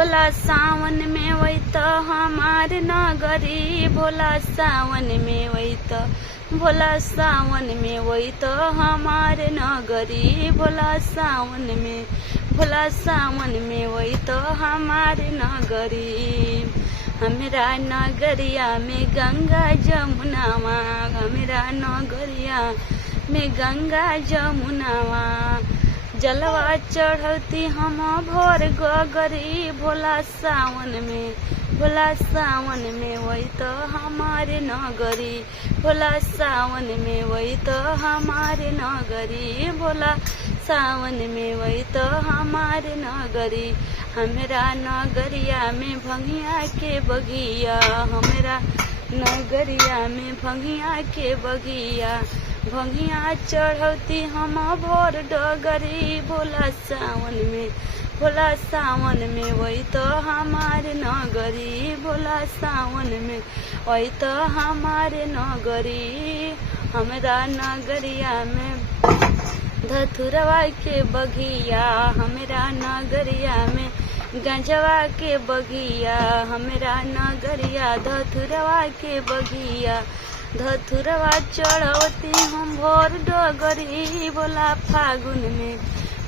भोला सावन में वही तो हमार नगरी, भोला सावन में वही तो, भोला सावन में वही तो हमार नगरी, भोला सावन में, भोला सावन में वही तो हमार नगरी। हमरा नगरिया में गंगा जमुनावा, हमरा नगरिया में गंगा जमुनावा, जलवा चढ़ती हम भोर गगरी, भोला सावन में, भोला सावन में वही तो हमारे नगरी, भोला सावन में वही तो हमारे नगरी, भोला सावन में वही तो हमारे नगरी। हमरा नगरिया में भंगिया के बगिया, हमरा नगरिया में भंगिया के बगिया, भंगिया चढ़ती हम भोर डगरी, भोला सावन में, भोला सावन में वही तो हमारे नगरी, भोला सावन में वही तो हमारे नगरी। हमरा नगरिया में धतुरवा के बगिया, हमरा नगरिया में गंजवा के बगिया, हमरा नगरिया धतुरवा के बगिया, धतुरवा चढ़ती हम भोर डगरी, भोला फागुन में,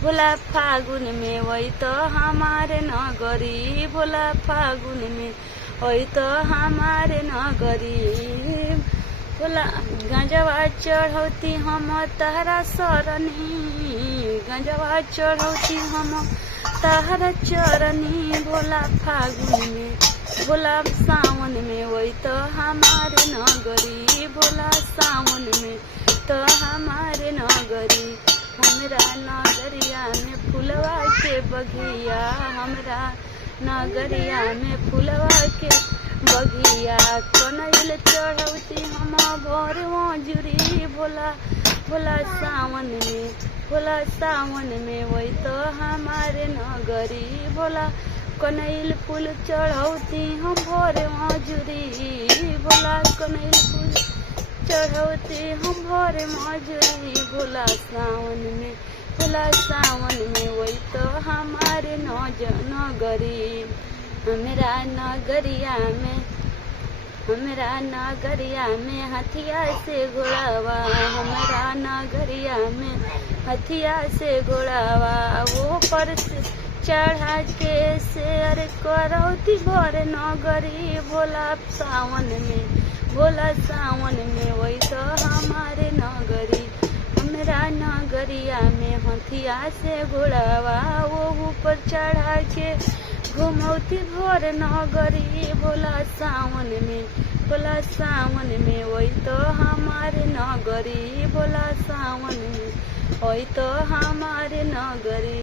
भोला फागुन में वही तो हमारे नगरी, भोला फागुन में वही तो हमारे नगरी। भोला गंजवा चढ़ती हम तहरा सरनी, गंजवा चढ़ती हम तहरा चरनी, भोला फागुन में, भोला सावन में वही तो हमारे नगरी, भोला सावन में तो हमारे नगरी। हमरा नगरिया में फुलवा के बगिया, हमरा नगरिया में फुलवा के बगिया, कनैल चढ़ौती हम भोर मजूरी, भोला, भोला सावन में, भोला सावन में वही तो हमारे नगरी, भोला कनैल फूल चढ़ौती हम भोर मजूरी, भोला कनैल फूल चढ़ौती हम भोर मजूरी, भोला सावन में, भोला सावन में वही तो हमारे नगरी। हमरा नगरिया में, हमरा नगरिया में हथिया से घोड़ावा, हमरा नगरिया में हथिया से घोड़ावा, वो पर चढ़ा के शेर करौती भोर नगरी, भोला सावन में, भोला सावन में वही तो हमारे नगरी। हमरा नगरिया में हथिया से घोड़ावा, वो ऊपर चढ़ा के घुमौती भोर नगरी, भोला सावन में, भोला सावन में वही तो हमारे नगरी, भोला सावन में वही तो हमारे नगरी।